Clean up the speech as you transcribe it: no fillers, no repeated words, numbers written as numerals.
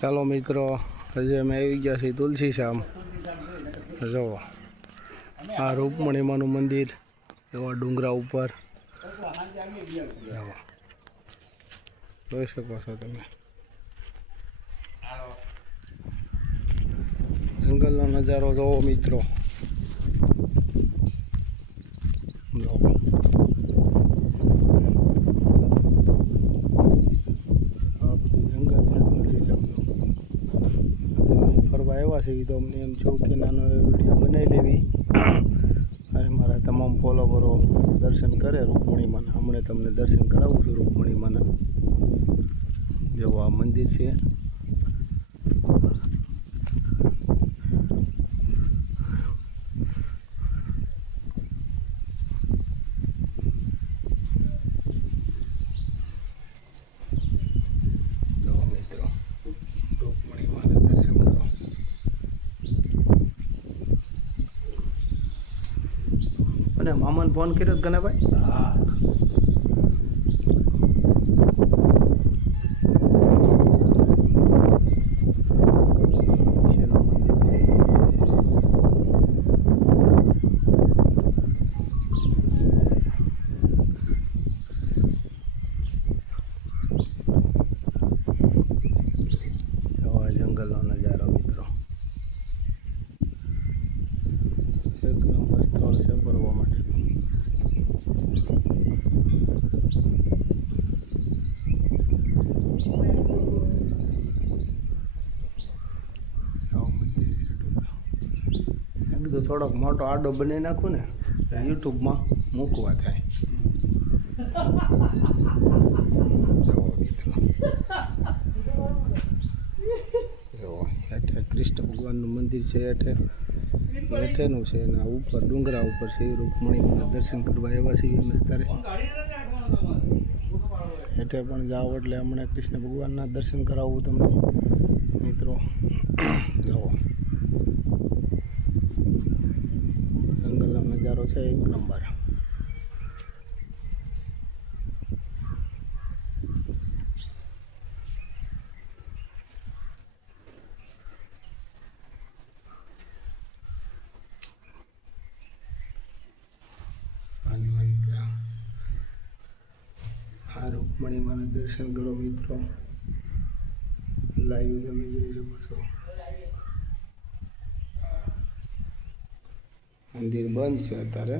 ચાલો મિત્રો, હજી અમે આવી ગયા છીએ તુલસી શ્યામ. જુઓ આ રૂકમણીમાનું મંદિર એવા ડુંગરા ઉપર જોઈ શકો છો તમે. જંગલનો નજારો જોવો મિત્રો. આ બધું જંગલ છે તુલસી શ્યામનું. ફરવા આવ્યા છે તો અમને એમ છું કે નાનો વિડીયો બનાવી લેવી અને મારા તમામ ફોલોવરો દર્શન કરે રૂકમણીમાના. હમણાં તમને દર્શન કરાવું છું રૂકમણીમાના. જેવો આ મંદિર છે. અને મામાને ફોન કર્યો ગનાભાઈ? હા. જંગલનો નજારો મિત્રો. એક નંબર સ્થળ છે ફરવા માટે. મેં કીધું થોડોક મોટો આડો બનાવી નાખું ને યુટ્યુબમાં મૂકવા થાય. હેઠે કૃષ્ણ ભગવાનનું મંદિર છે. હેઠેનું છે અને આ ઉપર ડુંગરા ઉપર છે. રૂકમણીમાના દર્શન કરવા આવ્યા છીએ અમે અત્યારે. હેઠે પણ જાઓ એટલે હમણાં કૃષ્ણ ભગવાનના દર્શન કરાવવું તમને મિત્રો. જાઓ જંગલનો નજારો છે એક નંબર. આ રૂકમણીમાના દર્શન કરો મિત્રો. લાઈવ તમે જોઈ શકો છો. મંદિર બંધ છે અત્યારે.